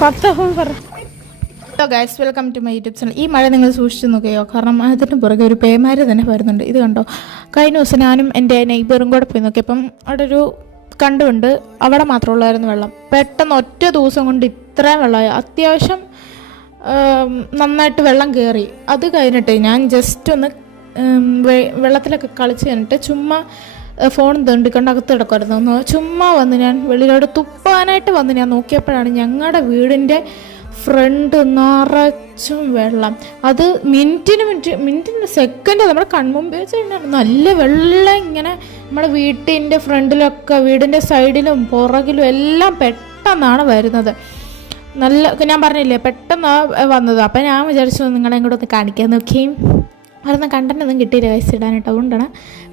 Hello guys, welcome to my YouTube channel. ഈ മഴ നിങ്ങൾ സൂക്ഷിച്ച് നോക്കുകയോ, കാരണം അതിന് പുറകെ ഒരു പേമാര് തന്നെ വരുന്നുണ്ട്. ഇത് കണ്ടോ, കഴിഞ്ഞ ദിവസം ഞാനും എൻ്റെ നെയ്ബറും കൂടെ പോയി നോക്കിയപ്പം അവിടെ ഒരു കണ്ടുകൊണ്ട് അവിടെ മാത്രമുള്ളായിരുന്നു വെള്ളം. പെട്ടെന്ന് ഒറ്റ ദിവസം കൊണ്ട് ഇത്രയും വെള്ളമായി. അത്യാവശ്യം നന്നായിട്ട് വെള്ളം കയറി. അത് കഴിഞ്ഞിട്ട് ഞാൻ ജസ്റ്റ് ഒന്ന് വെള്ളത്തിലൊക്കെ കളിച്ച് കഴിഞ്ഞിട്ട് ചുമ്മാ ഫോൺ തോണ്ടിക്കൊണ്ട് അകത്ത് കിടക്കുമായിരുന്നു. ചുമ്മാ വന്ന് ഞാൻ വെളിയിലോട്ട് തുപ്പാനായിട്ട് വന്ന് ഞാൻ നോക്കിയപ്പോഴാണ് ഞങ്ങളുടെ വീടിൻ്റെ ഫ്രണ്ട് നിറച്ചും വെള്ളം. അത് മിനിറ്റിന് സെക്കൻഡ് നമ്മുടെ കൺമുമ്പ് വെച്ച് കഴിഞ്ഞാൽ നല്ല വെള്ളം ഇങ്ങനെ നമ്മുടെ വീട്ടിൻ്റെ ഫ്രണ്ടിലൊക്കെ, വീടിൻ്റെ സൈഡിലും പുറകിലും എല്ലാം പെട്ടെന്നാണ് വരുന്നത്. നല്ല, ഞാൻ പറഞ്ഞില്ലേ പെട്ടെന്ന് വന്നത്. അപ്പം ഞാൻ വിചാരിച്ചു നിങ്ങളെ ഇങ്ങോട്ട് ഒന്ന് കാണിക്കാൻ നോക്കിയും അതൊന്നും കണ്ടന്റ് ഒന്നും കിട്ടിയില്ല വയസ്സ് ഇടാനായിട്ട്. അതുകൊണ്ടാണ്.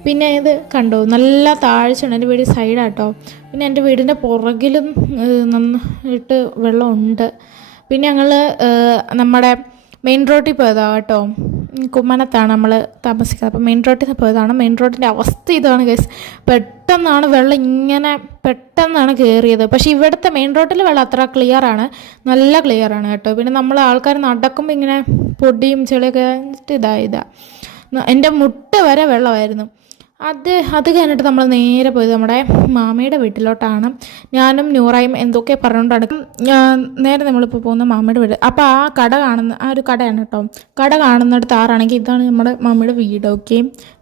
പിന്നെ ഇത് കണ്ടോ, നല്ല താഴ്ചയാണ്. എൻ്റെ വീട് സൈഡാട്ടോ. പിന്നെ എൻ്റെ വീടിൻ്റെ പുറകിലും നന്നായിട്ട് വെള്ളമുണ്ട്. പിന്നെ ഞങ്ങൾ നമ്മുടെ മെയിൻ റോഡിൽ പോയതാണ് കേട്ടോ. കുമ്മനത്താണ് നമ്മൾ താമസിക്കുന്നത്. അപ്പോൾ മെയിൻ റോഡിൽ നിന്ന് പോയതാണ്. മെയിൻ റോഡിൻ്റെ അവസ്ഥ ഇതാണ് ഗൈസ്. പെട്ടെന്നാണ് വെള്ളം ഇങ്ങനെ പെട്ടെന്നാണ് കയറിയത്. പക്ഷേ ഇവിടുത്തെ മെയിൻ റോഡിൽ വെള്ളം അത്ര ക്ലിയറാണ്, നല്ല ക്ലിയറാണ് കേട്ടോ. പിന്നെ നമ്മൾ ആൾക്കാർ നടക്കുമ്പോൾ ഇങ്ങനെ പൊടിയും ചെളിയൊക്കെ ഇതാ എൻ്റെ മുട്ട വരെ വെള്ളമായിരുന്നു. അത് കഴിഞ്ഞിട്ട് നമ്മൾ നേരെ പോയത് നമ്മുടെ മാമയുടെ വീട്ടിലോട്ടാണ്. ഞാനും നൂറായും എന്തൊക്കെ പറഞ്ഞുകൊണ്ടാണ് നേരെ നമ്മളിപ്പോൾ പോകുന്ന മാമയുടെ വീട്. അപ്പോൾ ആ കട കാണുന്ന ആ ഒരു കടയാണ് കേട്ടോ. കട കാണുന്നിടത്ത് ആറാണെങ്കിൽ ഇതാണ് നമ്മുടെ മാമയുടെ വീട്. ഓക്കെ,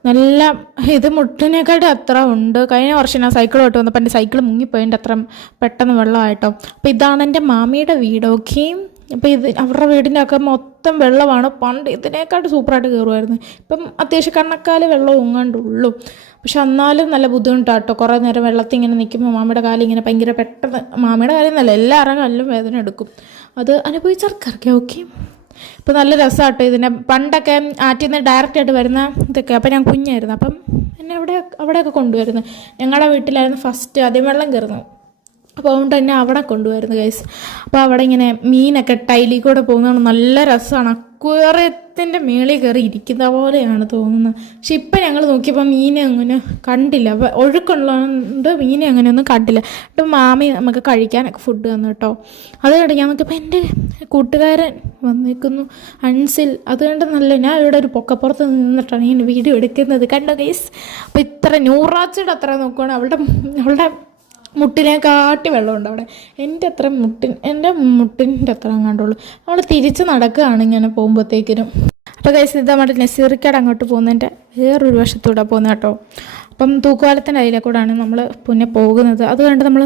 നല്ല ഇത് മുട്ടിനെക്കാട്ടും അത്ര ഉണ്ട്. കഴിഞ്ഞ വർഷം ഞാൻ സൈക്കിൾ ഓട്ട് വന്നപ്പോൾ എൻ്റെ സൈക്കിൾ മുങ്ങിപ്പോയതിൻ്റെ അത്ര പെട്ടെന്ന് വെള്ളമായിട്ടോ. അപ്പോൾ ഇതാണ് എൻ്റെ മാമിയുടെ വീട്. ഓക്കെ, അപ്പോൾ ഇത് അവരുടെ വീടിൻ്റെ ഒക്കെ മൊത്തം വെള്ളമാണ്. പണ്ട് ഇതിനേക്കാട്ട് സൂപ്പറായിട്ട് കയറുമായിരുന്നു. ഇപ്പം അത്യാവശ്യം കണ്ണക്കാല് വെള്ളം ഒങ്ങാണ്ടുള്ളൂ. പക്ഷെ എന്നാലും നല്ല ബുദ്ധിമുട്ടാട്ടോ. കുറേ നേരം വെള്ളത്തിൽ ഇങ്ങനെ നിൽക്കുമ്പോൾ മാമയുടെ കാലം ഇങ്ങനെ ഭയങ്കര പെട്ടെന്ന്, മാമയുടെ കാലം എന്നല്ല എല്ലാവരുടെ കാലിലും വേദന എടുക്കും. അത് അനുഭവിച്ചവർക്കറിയാം. ഓക്കെ, ഇപ്പോൾ നല്ല രസമാട്ടോ. ഇതിനെ പണ്ടൊക്കെ ആറ്റിൽ നിന്ന് ഡയറക്റ്റായിട്ട് വരുന്ന ഇതൊക്കെ. അപ്പോൾ ഞാൻ കുഞ്ഞായിരുന്നു, അപ്പം എന്നെ അവിടെയൊക്കെ കൊണ്ടുവരുന്നു. ഞങ്ങളുടെ വീട്ടിലായിരുന്നു ഫസ്റ്റ് ആദ്യം വെള്ളം കയറുന്നത്. അപ്പോൾ അതുകൊണ്ട് തന്നെ അവിടെ കൊണ്ടുവരുന്നു ഗൈസ്. അപ്പോൾ അവിടെ ഇങ്ങനെ മീനൊക്കെ ടൈലിൽ കൂടെ പോകുന്നതാണ്, നല്ല രസമാണ്. അക്വേറിയത്തിൻ്റെ മേളിൽ കയറി ഇരിക്കുന്ന പോലെയാണ് തോന്നുന്നത്. പക്ഷെ ഇപ്പം ഞങ്ങൾ നോക്കിയപ്പോൾ മീനെ അങ്ങനെ കണ്ടില്ല. അപ്പോൾ ഒഴുക്കുള്ളതുകൊണ്ട് മീനെ അങ്ങനെയൊന്നും കണ്ടില്ല. എന്നിട്ട് മാമി നമുക്ക് കഴിക്കാനൊക്കെ ഫുഡ് തന്നു കേട്ടോ. അത് കണ്ട് ഞാൻ നോക്കിയപ്പോൾ എൻ്റെ കൂട്ടുകാരൻ വന്നിരിക്കുന്നു, അൻസിൽ. അതുകൊണ്ട് നല്ല, ഞാൻ ഇവിടെ ഒരു പൊക്കപ്പുറത്ത് നിന്നിട്ടാണ് ഇങ്ങനെ വീഡിയോ എടുക്കുന്നത്. കണ്ടോ ഗൈസ്. അപ്പോൾ ഇത്ര നൂറാച്ചയുടെ അത്ര നോക്കുവാണെങ്കിൽ അവളുടെ മുട്ടിനെക്കാട്ടി വെള്ളമുണ്ട് അവിടെ. എൻ്റെ മുട്ടിൻ്റെ അത്ര അങ്ങാണ്ടുള്ളൂ. നമ്മൾ തിരിച്ച് നടക്കുകയാണ് ഇങ്ങനെ പോകുമ്പോഴത്തേക്കിനും. അപ്പോൾ ഗൈസ്, ഇത് നമ്മുടെ നസീറിക്കാട് അങ്ങോട്ട് പോകുന്നതിൻ്റെ വേറൊരു വശത്തൂടെ പോകുന്നത് കേട്ടോ. അപ്പം തൂക്കുപാലത്തിൻ്റെ അതിലെ കൂടെയാണ് നമ്മൾ പിന്നെ പോകുന്നത്. അത് കണ്ട് നമ്മൾ